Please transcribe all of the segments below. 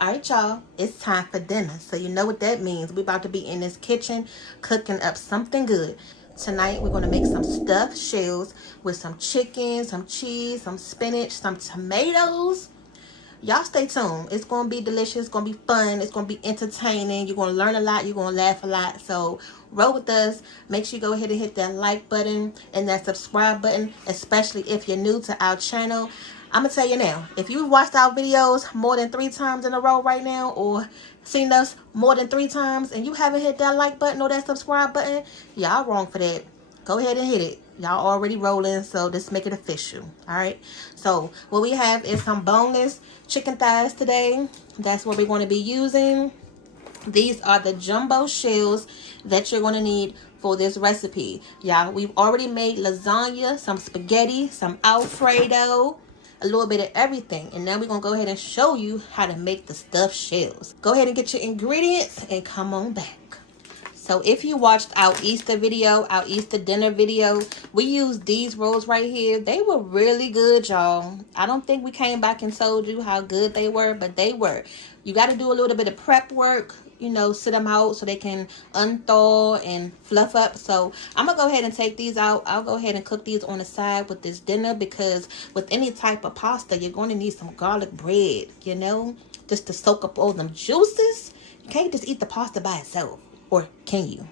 All right, y'all, it's time for dinner. So you know what that means. We about to be in this kitchen cooking up something good. Tonight, we're going to make some stuffed shells with some chicken, some cheese, some spinach, some tomatoes. Y'all stay tuned. It's going to be delicious. It's going to be fun. It's going to be entertaining. You're going to learn a lot. You're going to laugh a lot. So roll with us. Make sure you go ahead and hit that like button and that subscribe button, especially if you're new to our channel. I'm going to tell you now, if you've watched our videos more than 3 times in a row right now, or seen us more than 3 times, and you haven't hit that like button or that subscribe button, y'all wrong for that. Go ahead and hit it. Y'all already rolling, so just make it official. All right. So what we have is some boneless chicken thighs today. That's what we're going to be using. These are the jumbo shells that you're going to need for this recipe. Y'all, we've already made lasagna, some spaghetti, some alfredo, a little bit of everything. And now we're going to go ahead and show you how to make the stuffed shells. Go ahead and get your ingredients and come on back. So if you watched our Easter video, our Easter dinner video, we used these rolls right here. They were really good, y'all. I don't think we came back and told you how good they were, but they were. You got to do a little bit of prep work, you know, sit them out so they can unthaw and fluff up. So I'm going to go ahead and take these out. I'll go ahead and cook these on the side with this dinner, because with any type of pasta, you're going to need some garlic bread, you know, just to soak up all them juices. You can't just eat the pasta by itself. Or can you?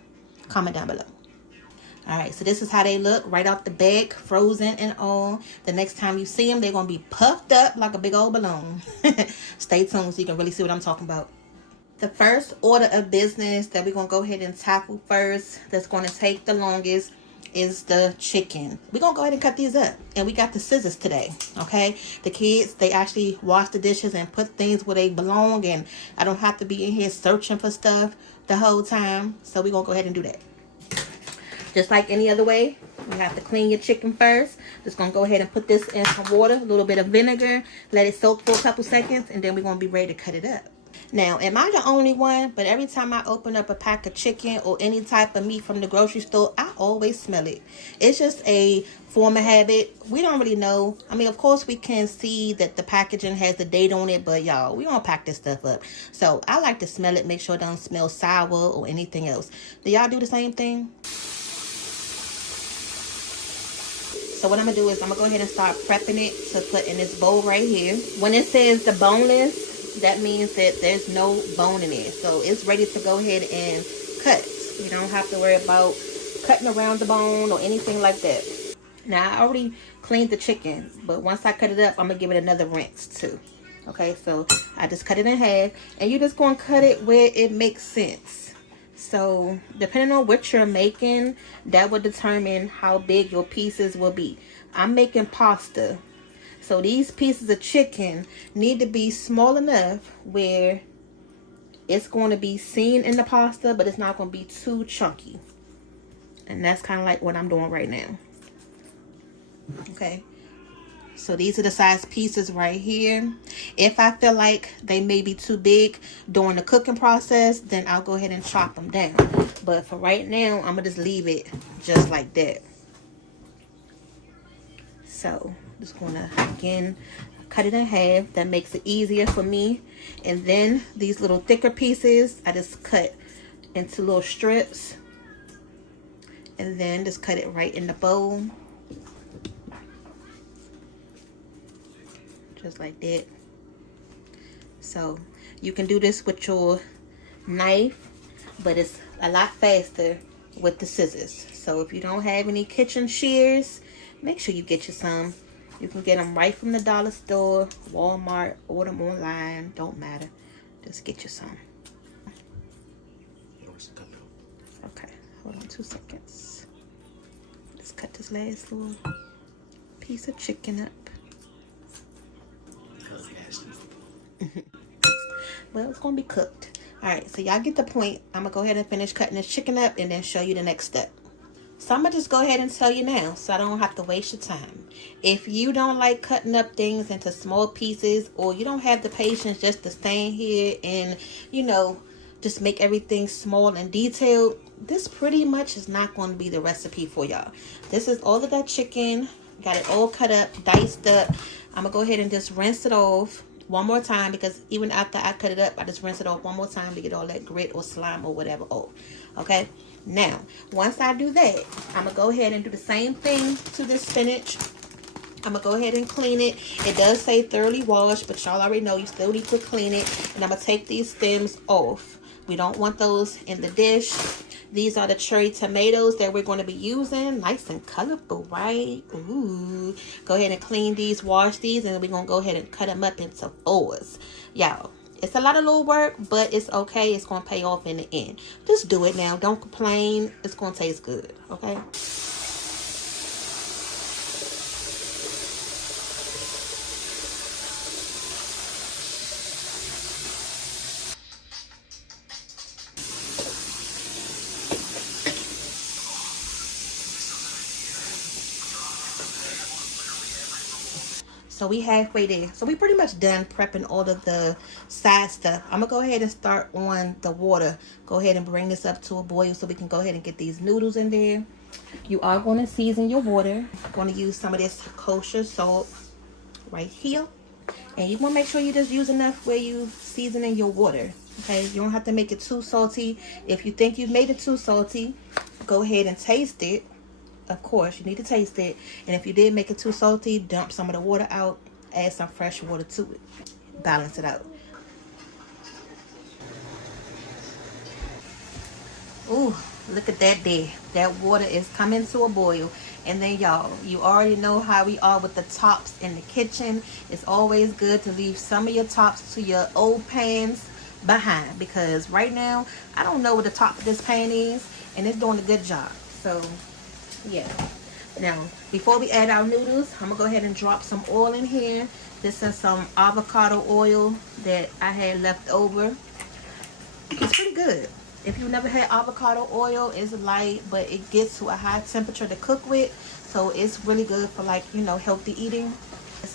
Comment down below. Alright, so this is how they look right off the bag, frozen and all. The next time you see them, they're going to be puffed up like a big old balloon. Stay tuned so you can really see what I'm talking about. The first order of business that we're going to go ahead and tackle first, that's going to take the longest, is the chicken. We're going to go ahead and cut these up. And we got the scissors today, okay? The kids, they actually wash the dishes and put things where they belong, and I don't have to be in here searching for stuff the whole time. So we're going to go ahead and do that. Just like any other way, you have to clean your chicken first. Just going to go ahead and put this in some water, a little bit of vinegar, let it soak for a couple seconds, and then we're going to be ready to cut it up. Now, am I the only one? But every time I open up a pack of chicken or any type of meat from the grocery store, I always smell it. It's just a form of habit. We don't really know. I mean, of course, we can see that the packaging has the date on it, but y'all, we don't pack this stuff up. So I like to smell it, make sure it don't smell sour or anything else. Do y'all do the same thing? So what I'm going to do is I'm going to go ahead and start prepping it to put in this bowl right here. When it says the boneless, that means that there's no bone in it. So it's ready to go ahead and cut. You don't have to worry about cutting around the bone or anything like that. Now, I already cleaned the chicken, but once I cut it up, I'm going to give it another rinse too. Okay, so I just cut it in half, and you're just going to cut it where it makes sense. So depending on what you're making, that will determine how big your pieces will be. I'm making pasta. So these pieces of chicken need to be small enough where it's going to be seen in the pasta, but it's not going to be too chunky. And that's kind of like what I'm doing right now. Okay. So these are the size pieces right here. If I feel like they may be too big during the cooking process, then I'll go ahead and chop them down. But for right now, I'm going to just leave it just like that. So just going to, again, cut it in half. That makes it easier for me. And then these little thicker pieces, I just cut into little strips. And then just cut it right in the bowl. Just like that. So you can do this with your knife, but it's a lot faster with the scissors. So if you don't have any kitchen shears, make sure you get you some. You can get them right from the dollar store, Walmart, order them online, don't matter. Just get you some. Okay, hold on 2 seconds. Just cut this last little piece of chicken up. Well, it's gonna be cooked. All right, so y'all get the point. I'm gonna go ahead and finish cutting this chicken up and then show you the next step. So I'm gonna just go ahead and tell you now, so I don't have to waste your time. If you don't like cutting up things into small pieces, or you don't have the patience just to stand here and, you know, just make everything small and detailed, this pretty much is not going to be the recipe for y'all. This is all of that chicken. Got it all cut up, diced up. I'm gonna go ahead and just rinse it off. one more time, because even after I cut it up, I just rinse it off one more time to get all that grit or slime or whatever off. Okay, now once I do that, I'm gonna go ahead and do the same thing to this spinach. I'm gonna go ahead and clean it. It does say thoroughly washed, but y'all already know you still need to clean it. And I'm gonna take these stems off. We don't want those in the dish. These are the cherry tomatoes that we're going to be using. Nice and colorful, right? Ooh. Go ahead and clean these, wash these, and we're going to go ahead and cut them up into fours. Y'all, it's a lot of little work, but it's okay. It's going to pay off in the end. Just do it now. Don't complain. It's going to taste good, okay? So we halfway there. So we pretty much done prepping all of the side stuff. I'm gonna go ahead and start on the water. Go ahead and bring this up to a boil so we can go ahead and get these noodles in there. You are going to season your water. I'm going to use some of this kosher salt right here. And you want to make sure you just use enough where you seasoning your water. Okay, you don't have to make it too salty. If you think you've made it too salty, go ahead and taste it. Of course, you need to taste it. And if you did make it too salty, dump some of the water out. Add some fresh water to it. Balance it out. Ooh, look at that there. That water is coming to a boil. And then y'all, you already know how we are with the tops in the kitchen. It's always good to leave some of your tops to your old pans behind. Because right now, I don't know what the top of this pan is. And it's doing a good job. So yeah. Now before we add our noodles, I'm gonna go ahead and drop some oil in here. This is some avocado oil that I had left over. It's pretty good. If you've never had avocado oil, it's light, but it gets to a high temperature to cook with, so it's really good for, like, you know, healthy eating.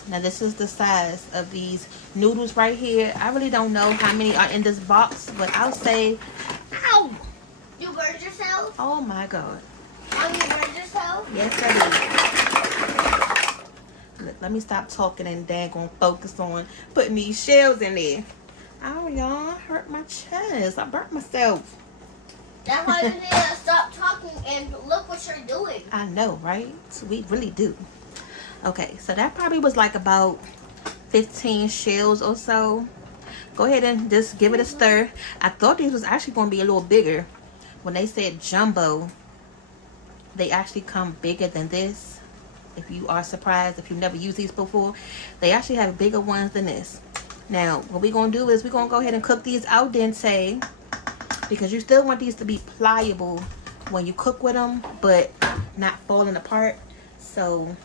Now this is the size of these noodles right here. I really don't know how many are in this box, but I'll say, ow, you burned yourself? Oh my god. You burned yourself? Yes, I did. Look, let me stop talking and gonna focus on putting these shells in there. Oh, y'all, hurt my chest. I burnt myself. That's why you need to stop talking and look what you're doing. I know, right? We really do. Okay, so that probably was like about 15 shells or so. Go ahead and just give it a stir. I thought these was actually going to be a little bigger. When they said jumbo, they actually come bigger than this. If you are surprised, if you've never used these before, they actually have bigger ones than this. Now, what we're going to do is we're going to go ahead and cook these al dente, because you still want these to be pliable when you cook with them, but not falling apart. So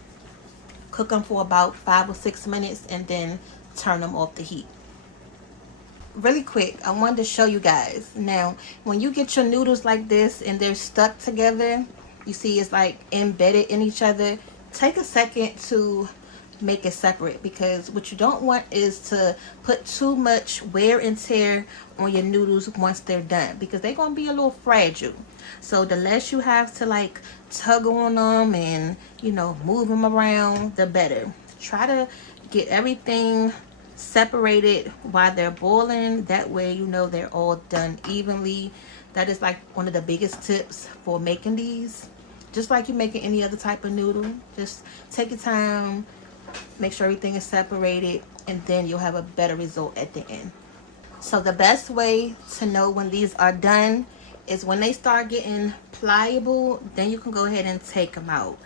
cook them for about 5 or 6 minutes and then turn them off the heat. Really quick, I wanted to show you guys. Now, when you get your noodles like this and they're stuck together, you see it's like embedded in each other, take a second to make it separate, because what you don't want is to put too much wear and tear on your noodles once they're done, because they're going to be a little fragile. So the less you have to like tug on them and, you know, move them around, the better. Try to get everything separated while they're boiling. That way, you know, they're all done evenly. That is like one of the biggest tips for making these. Just like you're making any other type of noodle, just take your time, make sure everything is separated, and then you'll have a better result at the end. So the best way to know when these are done is when they start getting pliable, then you can go ahead and take them out.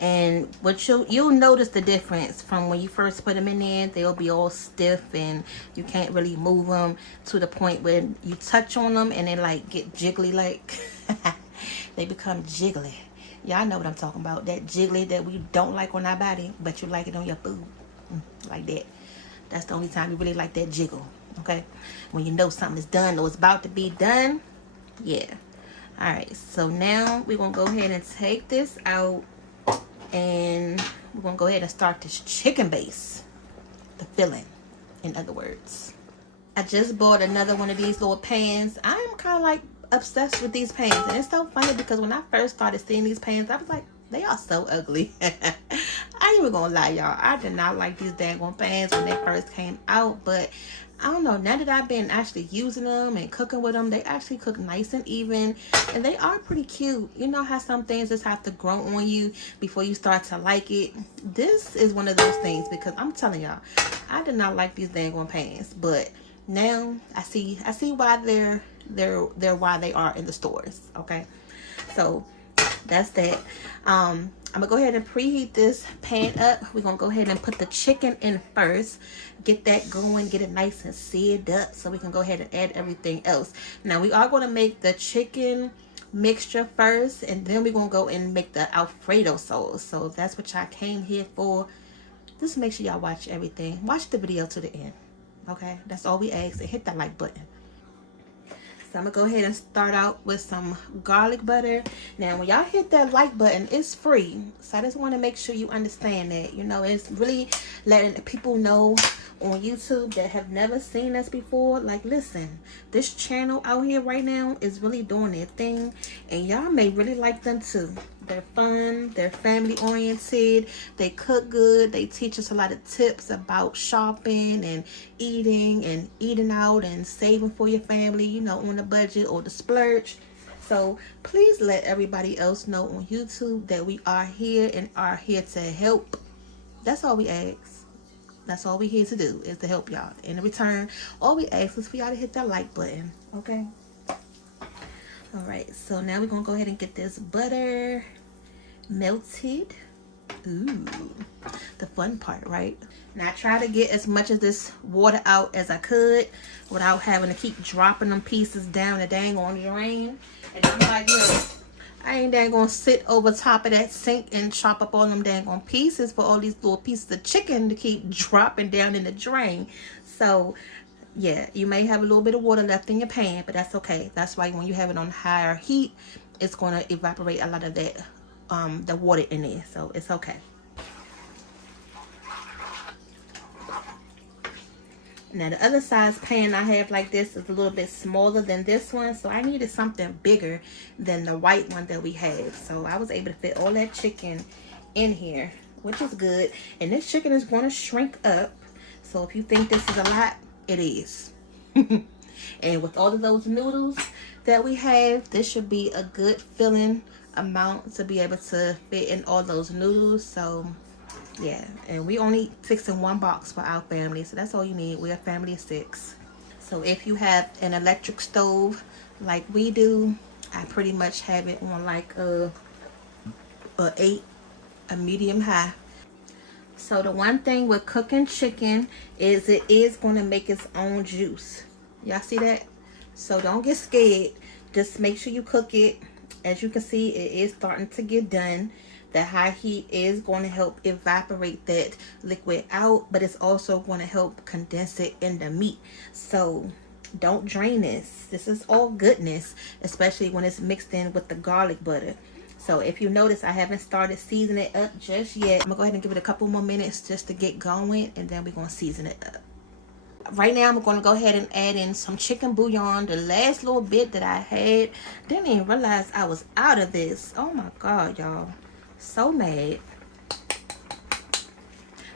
And what you'll notice the difference from when you first put them in there. They'll be all stiff and you can't really move them, to the point where you touch on them and they like get jiggly, like they become jiggly. Y'all know what I'm talking about. That jiggly that we don't like on our body, but you like it on your food. Like that. That's the only time you really like that jiggle. Okay? When you know something is done or it's about to be done. Yeah. Alright. So now we're going to go ahead and take this out. And we're going to go ahead and start this chicken base. The filling, in other words. I just bought another one of these little pans. I'm kind of like obsessed with these pans, and it's so funny because when I first started seeing these pans, I was like, they are so ugly. I I ain't even gonna lie, y'all. I did not like these daggone pans when they first came out, but I don't know. Now that I've been actually using them and cooking with them, they actually cook nice and even, and they are pretty cute. You know how some things just have to grow on you before you start to like it. This is one of those things, because I'm telling y'all, I did not like these daggone pans, but now I see why they're why they are in the stores. Okay, so that's that. I'm gonna go ahead and preheat this pan up. We're gonna go ahead and put the chicken in first, get that going, get it nice and seared up, so we can go ahead and add everything else. Now we are going to make the chicken mixture first, and then we're gonna go and make the alfredo sauce. So that's what y'all came here for. Just make sure y'all watch everything. Watch the video to the end. Okay, that's all we ask, and hit that like button. So I'm gonna go ahead and start out with some garlic butter. Now when y'all hit that like button, it's free, so I just want to make sure you understand that, you know, it's really letting people know on YouTube that have never seen us before, like, listen, this channel out here right now is really doing their thing, and y'all may really like them too. They're fun, they're family oriented, they cook good, they teach us a lot of tips about shopping and eating out and saving for your family, you know, on a budget or the splurge. So please let everybody else know on YouTube that we are here and are here to help. That's all we ask. That's all we're here to do, is to help y'all. In return, all we ask is for y'all to hit that like button, okay? All right, so now we're gonna go ahead and get this butter melted. Ooh, the fun part, right? Now I try to get as much of this water out as I could without having to keep dropping them pieces down the dang on drain. And I'm like, look, I ain't dang gonna sit over top of that sink and chop up all them dang on pieces for all these little pieces of chicken to keep dropping down in the drain. So yeah, you may have a little bit of water left in your pan, but that's okay. That's why when you have it on higher heat, it's gonna evaporate a lot of that the water in there, so it's okay. Now the other size pan I have like this is a little bit smaller than this one, so I needed something bigger than the white one that we have. So I was able to fit all that chicken in here, which is good. And this chicken is going to shrink up, so if you think this is a lot, it is. And with all of those noodles that we have, this should be a good filling amount to be able to fit in all those noodles. So yeah, and we only fixing one box for our family, so that's all you need. We're a family of 6. So if you have an electric stove like we do, I pretty much have it on like a 8, a medium high. So the one thing with cooking chicken is it is going to make its own juice. Y'all see that? So don't get scared. Just make sure you cook it. As you can see, it is starting to get done. The high heat is going to help evaporate that liquid out, but it's also going to help condense it in the meat. So don't drain this. This is all goodness, especially when it's mixed in with the garlic butter. So if you notice, I haven't started seasoning it up just yet. I'm gonna go ahead and give it a couple more minutes just to get going, and then we're gonna season it up. Right now I'm gonna go ahead and add in some chicken bouillon. The last little bit that I had, didn't even realize I was out of this. Oh my god, y'all, so mad.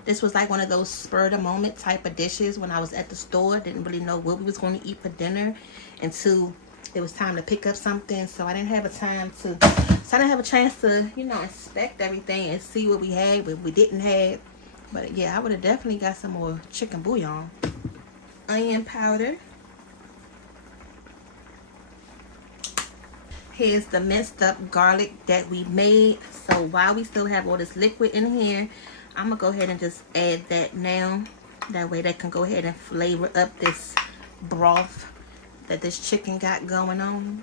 This was like one of those spur of the moment type of dishes when I was at the store. Didn't really know what we was going to eat for dinner until it was time to pick up something. So I didn't have I didn't have a chance to, you know, inspect everything and see what we had, what we didn't have. But yeah, I would have definitely got some more chicken bouillon. Onion powder. Here's the minced up garlic that we made. So while we still have all this liquid in here, I'm gonna go ahead and just add that now. That way they can go ahead and flavor up this broth that this chicken got going on.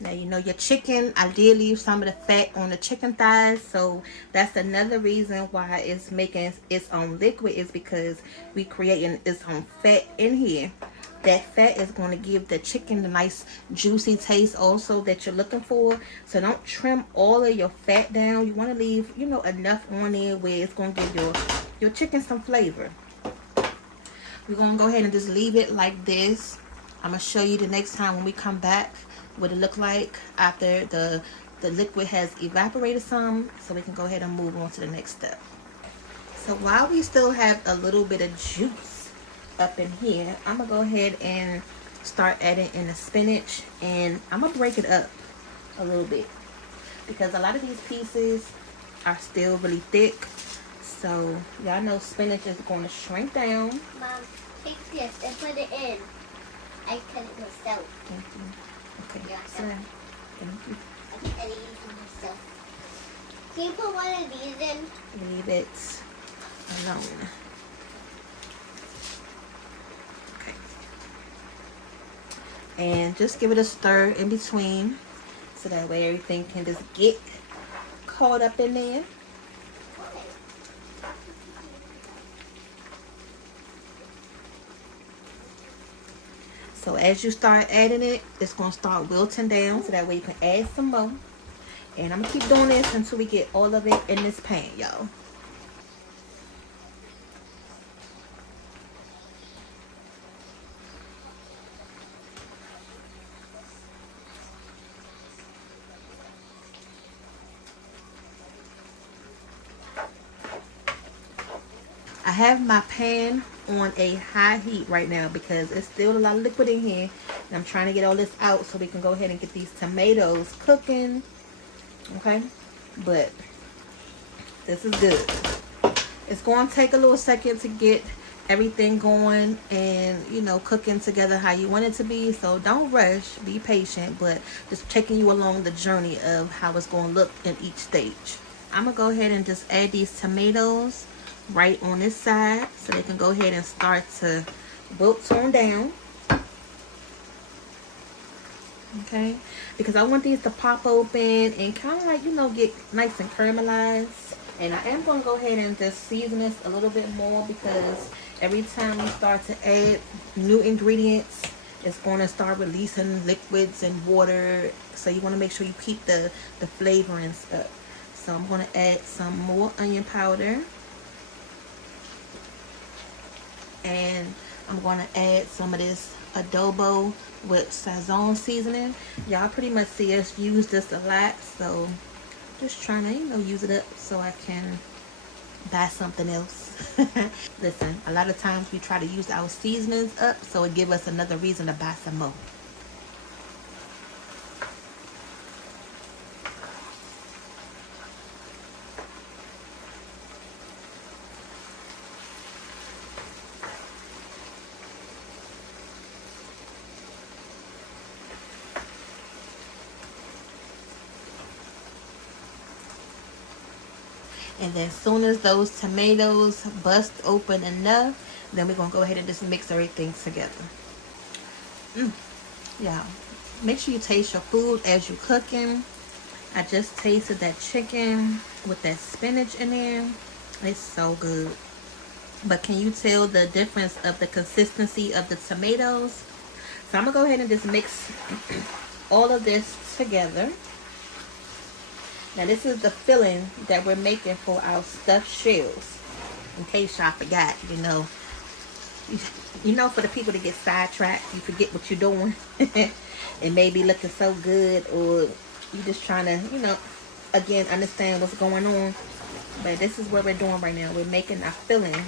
Now, you know, your chicken, I did leave some of the fat on the chicken thighs, so that's another reason why it's making its own liquid, is because we creating its own fat in here. That fat is going to give the chicken the nice juicy taste also that you're looking for. So don't trim all of your fat down. You want to leave, you know, enough on there where it's going to give your chicken some flavor. We're going to go ahead and just leave it like this. I'm going to show you the next time when we come back what it look like after the liquid has evaporated some, so we can go ahead and move on to the next step. So while we still have a little bit of juice up in here, I'm gonna go ahead and start adding in the spinach, and I'm gonna break it up a little bit because a lot of these pieces are still really thick. So y'all know spinach is going to shrink down. Mom, take this and put it in. I cut it myself. Thank you. Okay. Yeah, So, thank you. I cut it myself. Can you put one of these in? Leave it alone. Okay. And just give it a stir in between so that way everything can just get caught up in there. So as you start adding it, it's going to start wilting down so that way you can add some more. And I'm going to keep doing this until we get all of it in this pan, y'all. I have my pan on a high heat right now because it's still a lot of liquid in here, and I'm trying to get all this out so we can go ahead and get these tomatoes cooking. Okay, but this is good. It's going to take a little second to get everything going and, you know, cooking together how you want it to be. So don't rush, be patient, but just taking you along the journey of how it's going to look in each stage. I'm gonna go ahead and just add these tomatoes right on this side so they can go ahead and start to wilt on down. Okay, because I want these to pop open and kind of like, you know, get nice and caramelized. And I am going to go ahead and just season this a little bit more because every time you start to add new ingredients, it's going to start releasing liquids and water. So you want to make sure you keep the flavorings up. So I'm going to add some more onion powder. And I'm going to add some of this adobo with Sazon seasoning. Y'all pretty much see us use this a lot, so just trying to, you know, use it up so I can buy something else. Listen, a lot of times we try to use our seasonings up so it give us another reason to buy some more. And then as soon as those tomatoes bust open enough, then we're going to go ahead and just mix everything together. Yeah. Make sure you taste your food as you're cooking. I just tasted that chicken with that spinach in there. It's so good. But can you tell the difference of the consistency of the tomatoes? So I'm going to go ahead and just mix all of this together. Now this is the filling that we're making for our stuffed shells. In case y'all forgot, you know, for the people that get sidetracked, you forget what you're doing. It may be looking so good, or you just trying to, you know, again, understand what's going on. But this is what we're doing right now. We're making a filling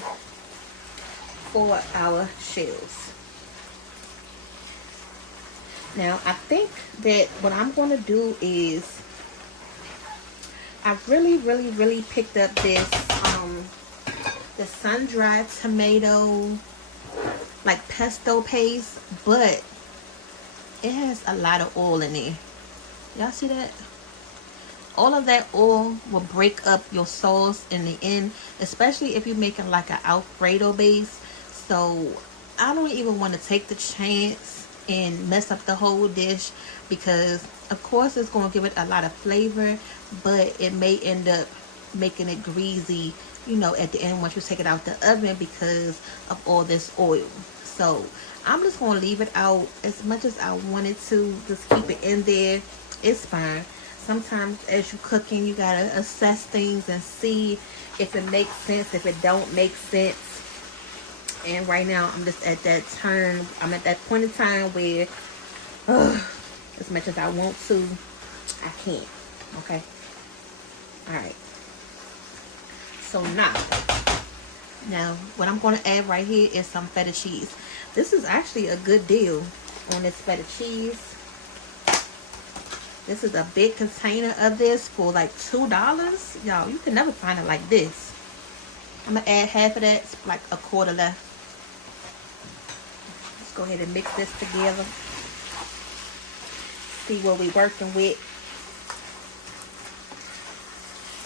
for our shells. Now I think that what I'm going to do is I really picked up this the sun-dried tomato like pesto paste, but it has a lot of oil in it. Y'all see that? All of that oil will break up your sauce in the end, especially if you're making like an alfredo base. So I don't even want to take the chance and mess up the whole dish, because of course it's going to give it a lot of flavor, but it may end up making it greasy, you know, at the end once you take it out the oven because of all this oil. So I'm just gonna leave it out as much as I wanted to. Just keep it in there. It's fine. Sometimes as you're cooking, you gotta assess things and see if it makes sense, if it don't make sense. And right now I'm just at that turn. I'm at that point in time where as much as I want to, I can't. Okay. All right. So now what I'm going to add right here is some feta cheese. This is actually a good deal on this feta cheese. This is a big container of this for like $2. Y'all, you can never find it like this. I'm going to add half of that, like a quarter left. Let's go ahead and mix this together. See what we're working with.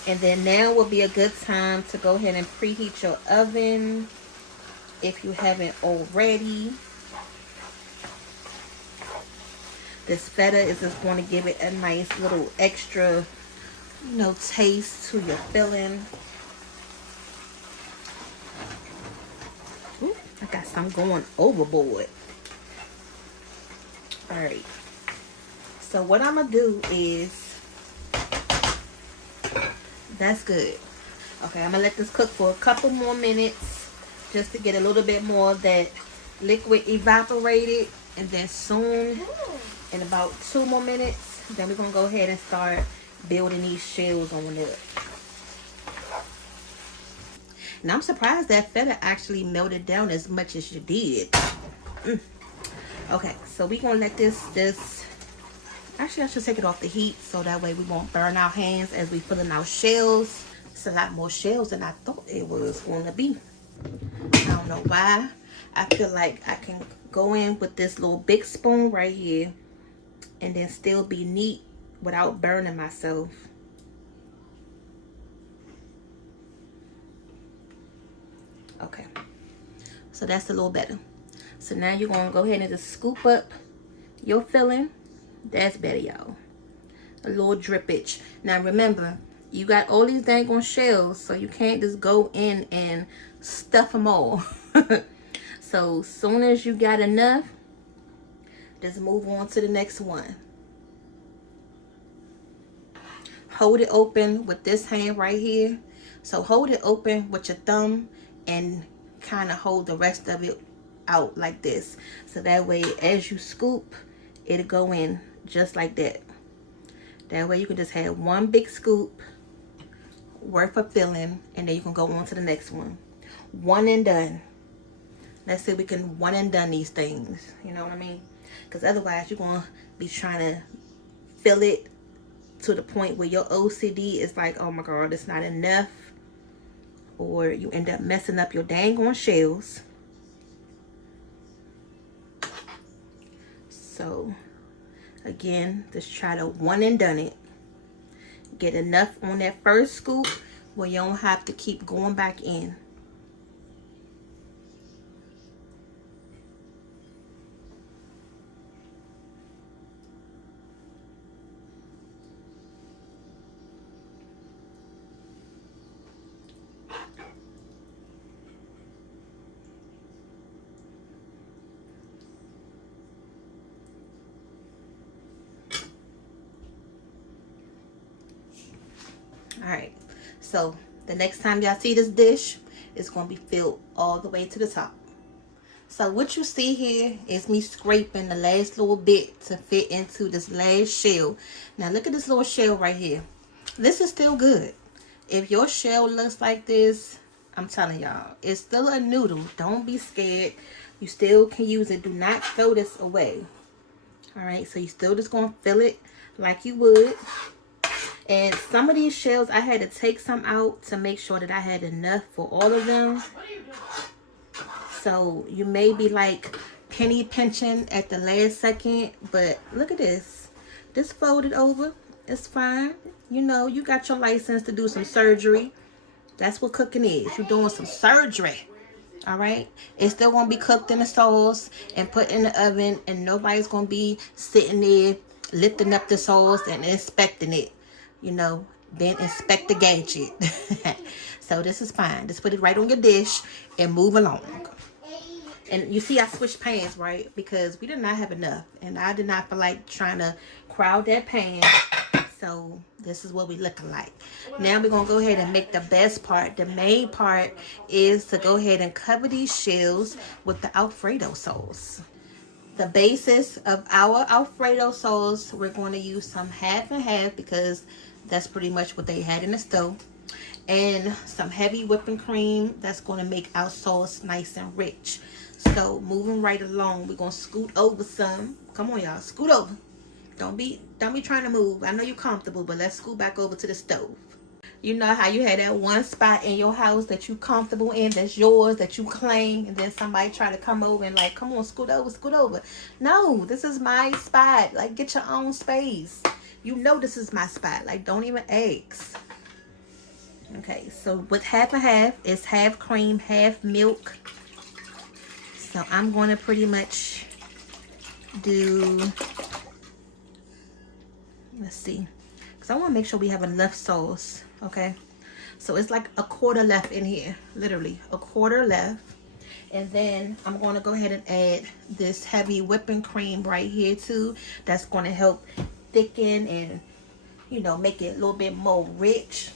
And then now will be a good time to go ahead and preheat your oven if you haven't already. This feta is just going to give it a nice little extra, you know, taste to your filling. Ooh, I got some going overboard. All right. So what I'm going to do is, that's good. Okay, I'm going to let this cook for a couple more minutes just to get a little bit more of that liquid evaporated. And then soon, in about 2 more minutes, then we're going to go ahead and start building these shells on up. And I'm surprised that feta actually melted down as much as you did. Okay, so we're going to let this actually, I should take it off the heat so that way we won't burn our hands as we fill in our shells. It's a lot more shells than I thought it was going to be. I don't know why. I feel like I can go in with this little big spoon right here and then still be neat without burning myself. Okay, so that's a little better. So now you're going to go ahead and just scoop up your filling. That's better, y'all. A little drippage. Now remember, you got all these dang on shells, so you can't just go in and stuff them all. So as soon as you got enough, just move on to the next one. Hold it open with this hand right here. So hold it open with your thumb and kind of hold the rest of it out like this. So that way as you scoop, it'll go in just like that. That way you can just have one big scoop worth of filling, and then you can go on to the next one. One and done. Let's see if we can one and done these things. You know what I mean? Because otherwise you're going to be trying to fill it to the point where your OCD is like, oh my God, it's not enough. Or you end up messing up your dang on shells. So again, just try to one and done it. Get enough on that first scoop where you don't have to keep going back in. Alright, so the next time y'all see this dish, it's going to be filled all the way to the top. So what you see here is me scraping the last little bit to fit into this last shell. Now look at this little shell right here. This is still good. If your shell looks like this, I'm telling y'all, it's still a noodle. Don't be scared. You still can use it. Do not throw this away. Alright, so you still just going to fill it like you would. And some of these shells, I had to take some out to make sure that I had enough for all of them. So you may be like penny pinching at the last second. But look at this. This folded over. It's fine. You know, you got your license to do some surgery. That's what cooking is. You're doing some surgery. Alright? It's still going to be cooked in the sauce and put in the oven. And nobody's going to be sitting there lifting up the sauce and inspecting it. You know, then inspect the gadget. So this is fine. Just put it right on your dish and move along. And you see I switched pans, right? Because we did not have enough. And I did not feel like trying to crowd that pan. So this is what we looking like. Now we're going to go ahead and make the best part. The main part is to go ahead and cover these shells with the alfredo sauce. The basis of our alfredo sauce, we're going to use some half and half because that's pretty much what they had in the stove. And some heavy whipping cream that's going to make our sauce nice and rich. So moving right along, we're going to scoot over some. Come on, y'all, scoot over. Don't be trying to move. I know you're comfortable, but let's scoot back over to the stove. You know how you had that one spot in your house that you comfortable in, that's yours, that you claim, and then somebody try to come over and like, come on, scoot over, scoot over. No, this is my spot. Like, get your own space. You know this is my spot. Like, don't even ask. Okay, so with half and half, it's half cream, half milk. So I'm going to pretty much do... Let's see, because I want to make sure we have enough sauce. Okay, so it's like a quarter left in here, literally a quarter left. And then I'm going to go ahead and add this heavy whipping cream right here too. That's going to help thicken and, you know, make it a little bit more rich.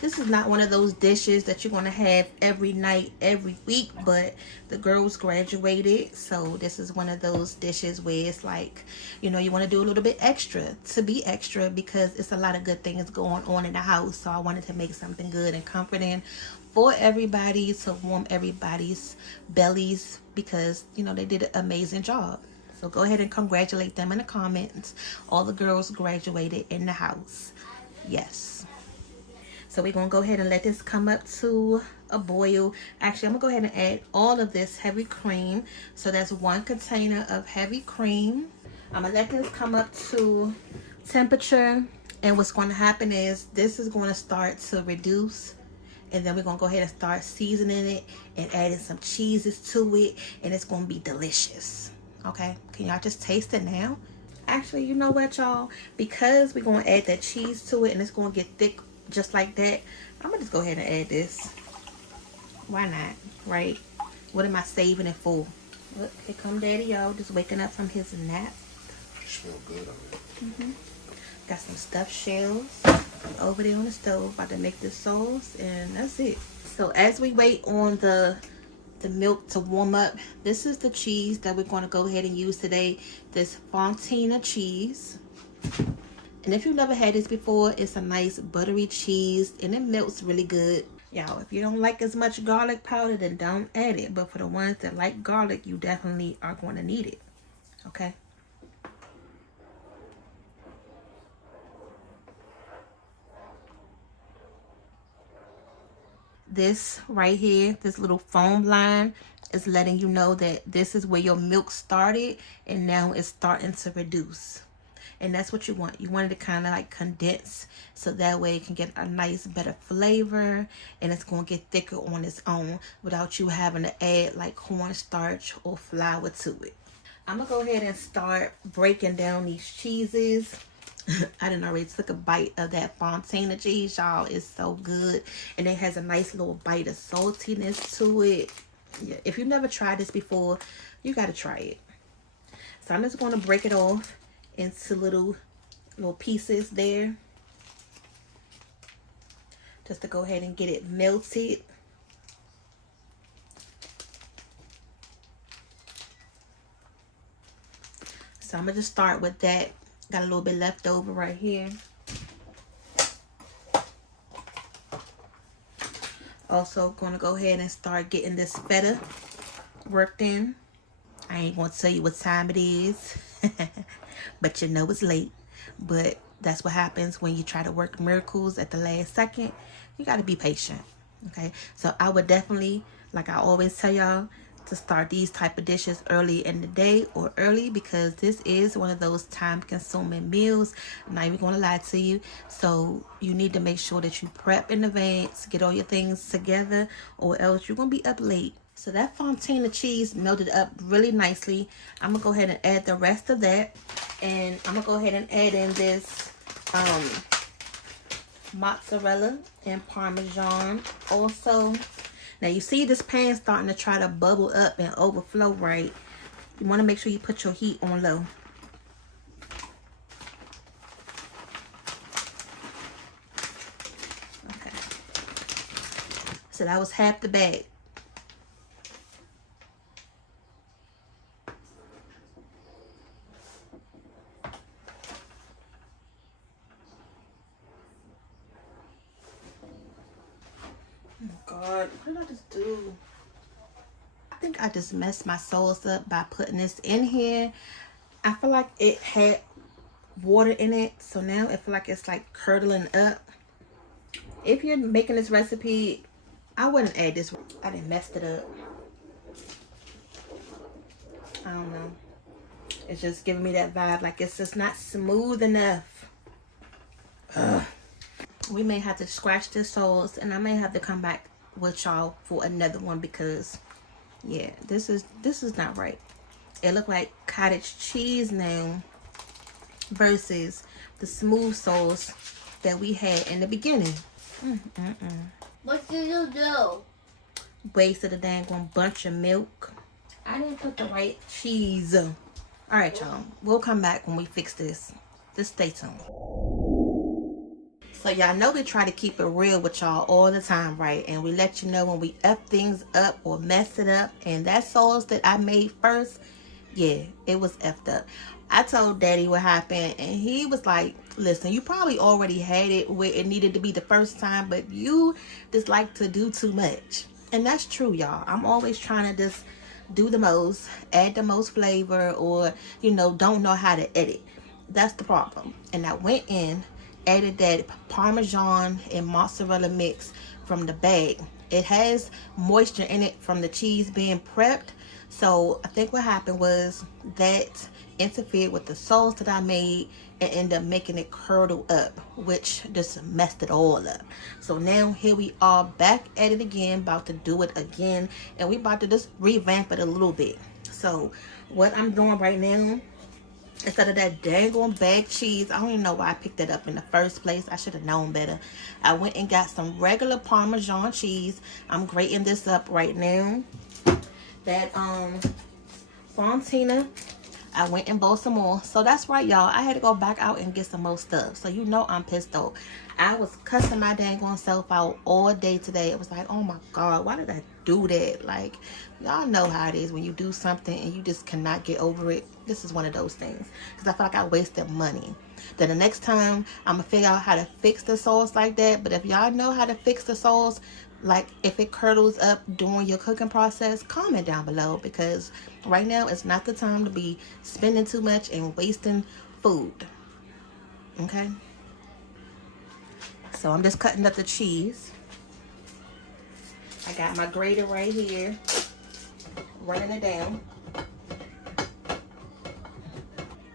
This is not one of those dishes that you're going to have every night, every week, but the girls graduated, so this is one of those dishes where it's like, you know, you want to do a little bit extra to be extra because it's a lot of good things going on in the house. So I wanted to make something good and comforting for everybody to warm everybody's bellies because, you know, they did an amazing job. So go ahead and congratulate them in the comments. All the girls graduated in the house. Yes. So we're going to go ahead and let this come up to a boil. Actually, I'm going to go ahead and add all of this heavy cream. So that's 1 container of heavy cream. I'm going to let this come up to temperature. And what's going to happen is this is going to start to reduce. And then we're going to go ahead and start seasoning it and adding some cheeses to it. And it's going to be delicious. Okay? Can y'all just taste it now? Actually, you know what, y'all? Because we're going to add that cheese to it and it's going to get thick just like that, I'm gonna just go ahead and add this. Why not, right? What am I saving it for? Look, here come Daddy, y'all, just waking up from his nap. Smell good on it. Got some stuffed shells over there on the stove. About to make this sauce, and that's it. So as we wait on the milk to warm up, this is the cheese that we're going to go ahead and use today. This Pham cheese. And if you've never had this before, it's a nice buttery cheese and it melts really good. Y'all, if you don't like as much garlic powder, then don't add it. But for the ones that like garlic, you definitely are going to need it. Okay? This right here, this little foam line is letting you know that this is where your milk started and now it's starting to reduce. And that's what you want. You want it to kind of like condense so that way it can get a nice, better flavor. And it's going to get thicker on its own without you having to add like cornstarch or flour to it. I'm going to go ahead and start breaking down these cheeses. I done already took a bite of that Pham cheese, y'all. It's so good. And it has a nice little bite of saltiness to it. Yeah, if you've never tried this before, you got to try it. So I'm just going to break it off into little pieces there, just to go ahead and get it melted. So I'm gonna just start with that. Got a little bit left over right here. Also gonna go ahead and start getting this feta worked in. I ain't gonna tell you what time it is. But you know it's late. But that's what happens when you try to work miracles at the last second. You got to be patient. Okay, so I would definitely, like I always tell y'all, to start these type of dishes early in the day or early, because this is one of those time consuming meals. I'm not even gonna lie to you. So you need to make sure that you prep in advance, get all your things together, or else you're gonna be up late. So that Pham cheese melted up really nicely. I'm gonna go ahead and add the rest of that, and I'm gonna go ahead and add in this mozzarella and Parmesan also. Now you see this pan starting to try to bubble up and overflow, right? You want to make sure you put your heat on low. Okay. So that was half the bag. Oh God, what did I just do? I think I just messed my sauce up by putting this in here. I feel like it had water in it, so now I feel like it's like curdling up. If you're making this recipe, I wouldn't add this. I done messed it up. I don't know. It's just giving me that vibe like it's just not smooth enough. Ugh. We may have to scratch this sauce, and I may have to come back with y'all for another one because yeah, this is not right. It looked like cottage cheese now versus the smooth sauce that we had in the beginning. What did you do? Wasted a dang one bunch of milk. I didn't put the right cheese. All right, y'all. We'll come back when we fix this. Just stay tuned. So y'all know we try to keep it real with y'all all the time, right? And we let you know when we up things up or mess it up. And that sauce that I made first, yeah, it was effed up. I told Daddy what happened, and he was like, listen, you probably already had it where it needed to be the first time, but you just like to do too much. And that's true, y'all. I'm always trying to just do the most, add the most flavor, or, you know, don't know how to edit. That's the problem. And I went in, added that Parmesan and mozzarella mix from the bag. It has moisture in it from the cheese being prepped. So I think what happened was that interfered with the sauce that I made and ended up making it curdle up, which just messed it all up. So now here we are back at it again, about to do it again, and we about to just revamp it a little bit. So what I'm doing right now, instead of that dang on bag cheese, I don't even know why I picked it up in the first place. I should have known better. I went and got some regular Parmesan cheese. I'm grating this up right now. That Fontina, I went and bought some more. So that's right, y'all. I had to go back out and get some more stuff. So you know I'm pissed off. I was cussing my dang on self out all day today. It was like, oh my God, why did I do that? Like, y'all know how it is when you do something and you just cannot get over it. This is one of those things. Because I feel like I wasted money. Then the next time, I'm going to figure out how to fix the sauce like that. But if y'all know how to fix the sauce, like if it curdles up during your cooking process, comment down below, because right now it's not the time to be spending too much and wasting food. Okay, so I'm just cutting up the cheese. I got my grater right here, running it down,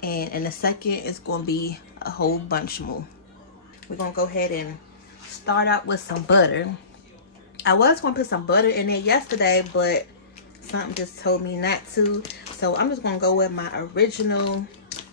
and in a second it's going to be a whole bunch more. We're going to go ahead and start out with some butter. I was going to put some butter in there yesterday, but something just told me not to. So I'm just going to go with my original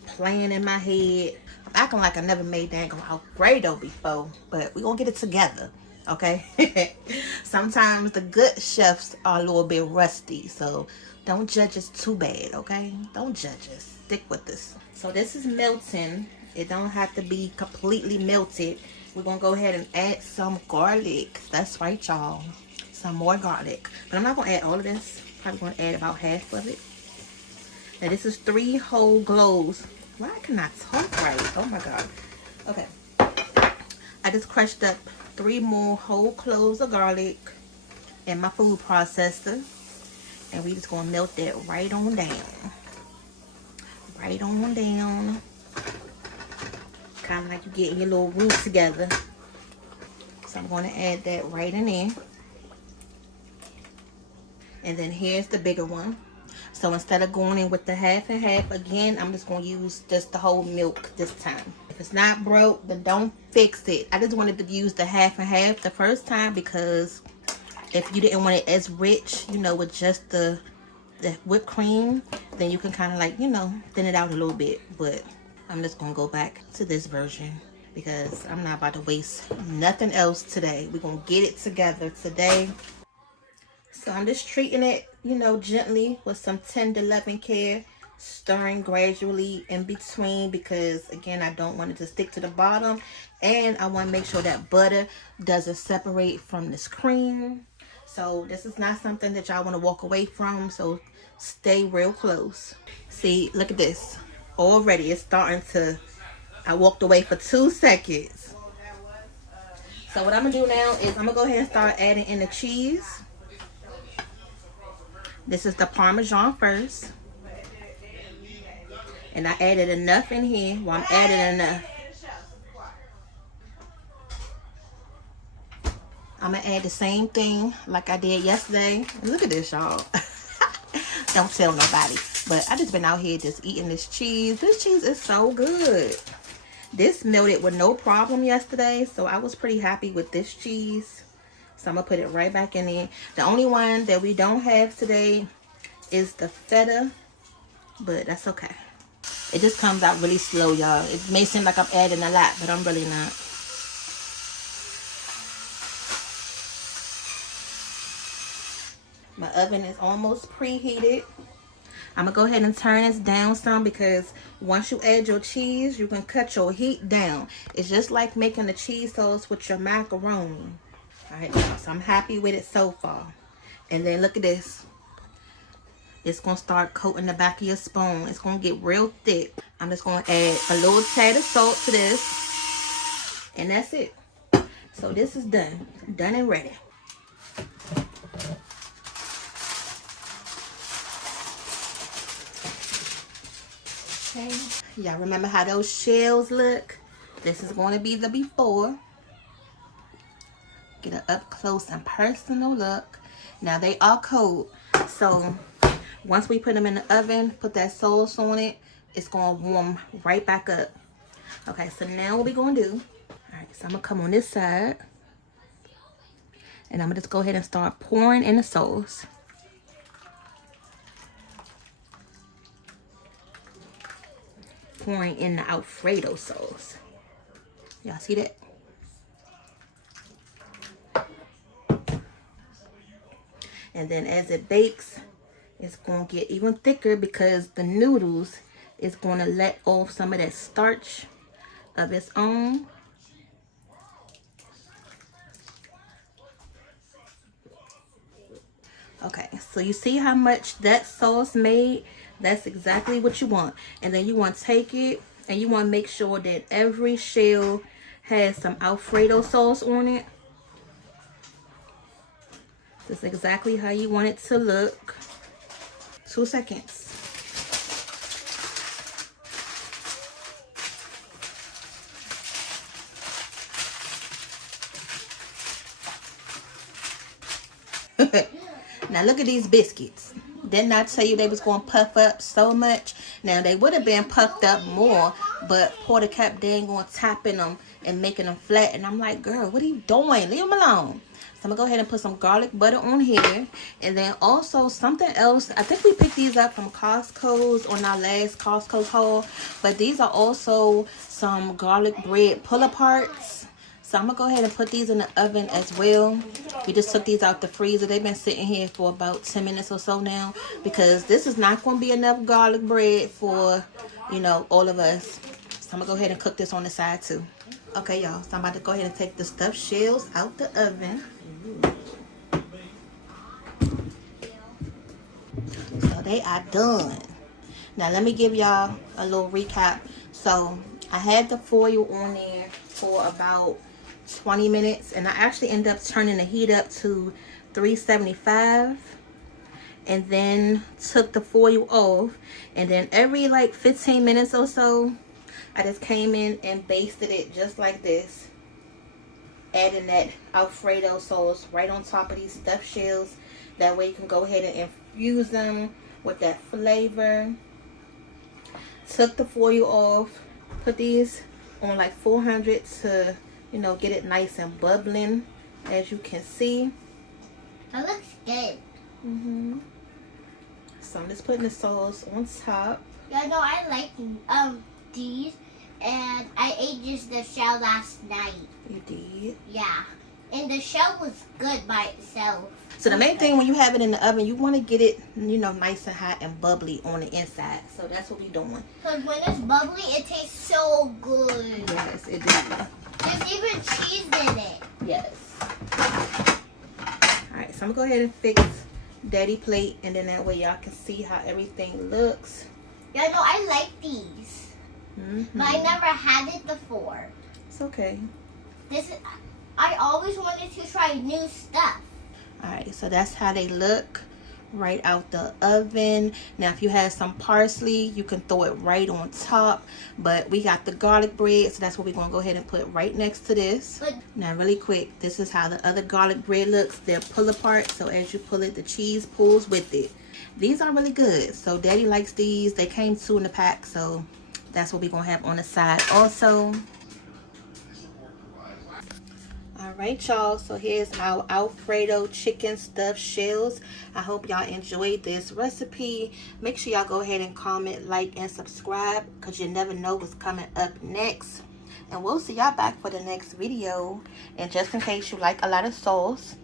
plan in my head. I'm acting like I never made dang alfredo before, but we're going to get it together, okay? Sometimes the good chefs are a little bit rusty, so don't judge us too bad, okay? Don't judge us. Stick with this. So this is melting. It don't have to be completely melted. We're going to go ahead and add some garlic. That's right, y'all. Some more garlic. But I'm not going to add all of this. Probably going to add about half of it. Now, this is 3 whole cloves. Why can I talk right? Oh, my God. Okay. I just crushed up 3 more whole cloves of garlic in my food processor. And we just going to melt that right on down. Right on down. Kind of like you getting your little root together. So I'm going to add that right in there. And then here's the bigger one. So instead of going in with the half and half, again, I'm just going to use just the whole milk this time. If it's not broke, then don't fix it. I just wanted to use the half and half the first time because if you didn't want it as rich, you know, with just the whipped cream, then you can kind of like, you know, thin it out a little bit. But I'm just going to go back to this version because I'm not about to waste nothing else today. We're going to get it together today. So I'm just treating it, you know, gently with some tender loving care, stirring gradually in between because, again, I don't want it to stick to the bottom. And I want to make sure that butter doesn't separate from this cream. So this is not something that y'all want to walk away from. So stay real close. See, look at this. Already it's starting to, I walked away for 2 seconds. So what I'm going to do now is I'm going to go ahead and start adding in the cheese. This is the Parmesan first. And I added enough in here. Well, I'm adding enough. I'm going to add the same thing like I did yesterday. Look at this, y'all. Don't tell nobody. But I just been out here just eating this cheese. This cheese is so good. This melted with no problem yesterday. So I was pretty happy with this cheese. So I'm going to put it right back in there. The only one that we don't have today is the feta. But that's okay. It just comes out really slow, y'all. It may seem like I'm adding a lot, but I'm really not. My oven is almost preheated. I'm going to go ahead and turn this down some because once you add your cheese, you can cut your heat down. It's just like making the cheese sauce with your macaroni. Alright, so I'm happy with it so far. And then look at this. It's going to start coating the back of your spoon. It's going to get real thick. I'm just going to add a little tad of salt to this. And that's it. So this is done. Done and ready. Okay. Y'all remember how those shells look? This is going to be the before. Get an up close and personal look. Now they are cold. So once we put them in the oven, put that sauce on it, it's going to warm right back up. Okay, so now what we going to do. Alright, so I'm going to come on this side. And I'm going to just go ahead and start pouring in the sauce. Pouring in the alfredo sauce. Y'all see that? And then as it bakes, it's going to get even thicker because the noodles is going to let off some of that starch of its own. Okay, so you see how much that sauce made? That's exactly what you want. And then you want to take it and you want to make sure that every shell has some alfredo sauce on it. This is exactly how you want it to look. 2 seconds. Now look at these biscuits. Didn't I tell you they was going to puff up so much? Now they would have been puffed up more, but Porter kept dang on tapping them and making them flat. And I'm like, girl, what are you doing? Leave them alone. So I'm going to go ahead and put some garlic butter on here. And then also something else. I think we picked these up from Costco's on our last Costco's haul. But these are also some garlic bread pull-aparts. So I'm going to go ahead and put these in the oven as well. We just took these out the freezer. They've been sitting here for about 10 minutes or so now. Because this is not going to be enough garlic bread for, you know, all of us. So I'm going to go ahead and cook this on the side too. Okay, y'all. So I'm about to go ahead and take the stuffed shells out the oven. So they are done. Now let me give y'all a little recap. So I had the foil on there for about 20 minutes. And I actually ended up turning the heat up to 375. And then took the foil off. And then every like 15 minutes or so, I just came in and basted it just like this. Adding that alfredo sauce right on top of these stuffed shells. That way you can go ahead and infuse them with that flavor. Took the foil off. Put these on like 400 to, you know, get it nice and bubbling, as you can see. That looks good. So I'm just putting the sauce on top. Yeah, no, I like these, and I ate just the shell last night. You did? Yeah. And the shell was good by itself. So the main thing when you have it in the oven, you want to get it, you know, nice and hot and bubbly on the inside. So that's what we're doing. Because when it's bubbly, it tastes so good. Yes, it does. There's even cheese in it. Yes. Alright, so I'm going to go ahead and fix Daddy plate. And then that way y'all can see how everything looks. Yeah, no, I like these. But I never had it before. It's okay. I always wanted to try new stuff. Alright, so that's how they look right out the oven. Now if you have some parsley, you can throw it right on top, but we got the garlic bread, so that's what we're going to go ahead and put right next to this. Now really quick, this is how the other garlic bread looks. They're pull apart, so as you pull it, the cheese pulls with it. These are really good, so Daddy likes these. They came 2 in the pack, so that's what we're going to have on the side also. Alright y'all, so here's our Alfredo chicken stuffed shells. I hope y'all enjoyed this recipe. Make sure y'all go ahead and comment, like, and subscribe, because you never know what's coming up next. And we'll see y'all back for the next video. And just in case you like a lot of sauce,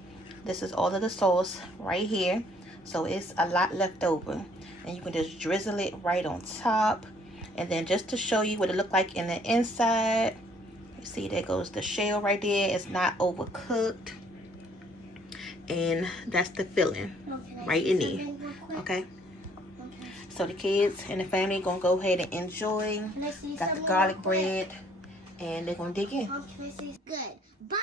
this is all of the sauce right here. So it's a lot left over. And you can just drizzle it right on top. And then just to show you what it looked like in the inside, see, there goes the shell right there. It's not overcooked. And that's the filling right in there. Okay. So the kids and the family gonna go ahead and enjoy. Got the garlic bread. And they're gonna dig in. Good. Bye.